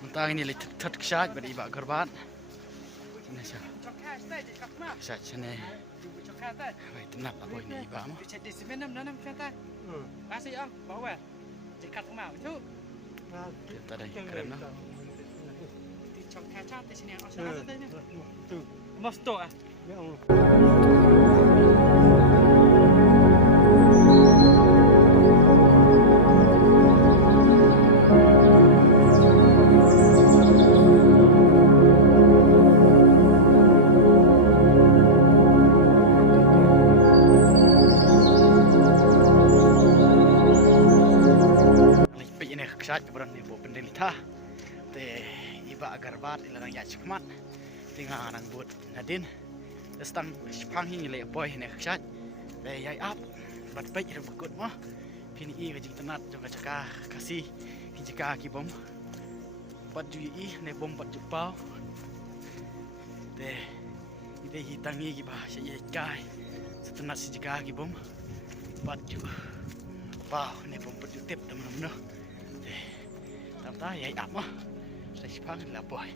mentang ini lagi thật khasi beri bak korban. Ini sah. Khasi sini. Baik tenap apa ini ibak mah. Kita dah keren lah. Masuk ah. Khasi keberan ni buat pyndenglitha. Teh iba agar bat ilarang ya cekmat. Tinggal anak buat nadin. Estang pang hingi le boy ni khasi. Teh yai up. Bat baik hidup berkut mah. Pini i kajik tenat juga cakap khasi hijika ki bom. Bat jui i ne bom bat jupau. Teh ide hitangi ki bah syai kai. Setenat si jika ki bom. Bat ju. Pau ne bom bat jutip teman-teman. Ta yai ap mah. Saya sepang lah boy.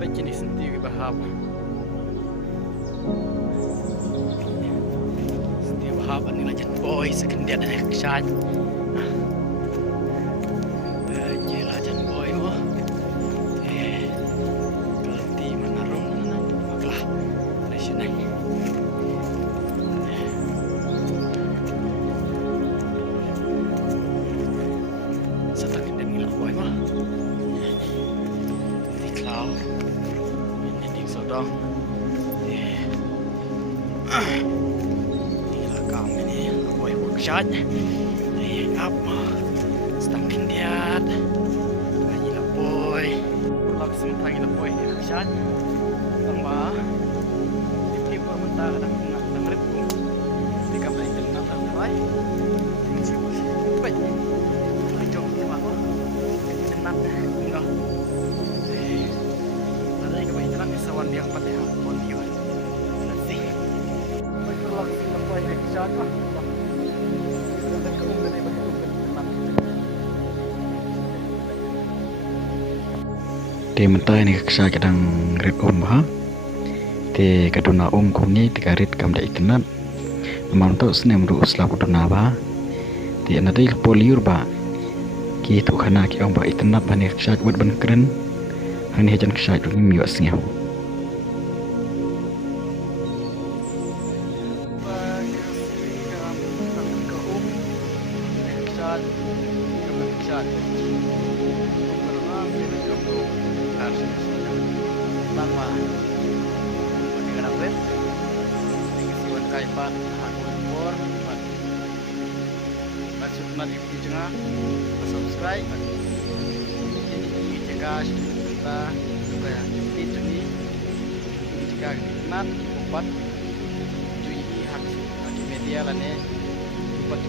Baik jenis sendiri bahab. Sendiri bahab ni lanjut boy sekendian ada khasi. Baik lanjut boy mah. Ganti menarung lah. Resina. Dong. Ini lah kaum ini, boy khasi. Ini apa? Stang pindiat. Ini lah boy. Langsung lagi lah boy ini khasi. Tambah. Ini permintaan kadang kadang ribu. Jika mereka nak sampai. Baik. Jom kita makan. Senang enggak. Sawan yang pada pon dia. Nasi. Betul lah kita buat ini khasi lah. Kita kau dari betul betul. Di mentah ini khasi kadang red bah. Di kaduna kungi di garit kam dah ikanat. Namun tu senem ru selaku duna bah. Di nanti poliur bah. Kita kena kita bah ikanat bah ni khasi buat ben keren. Hani hajan khasi tu ni miwasnya. Lama dengan apa? Siwan kaipan hakul maksud mari jangan subscribe ini jaga kita supaya itu ni jika kenal buat ini hak media lah ni buat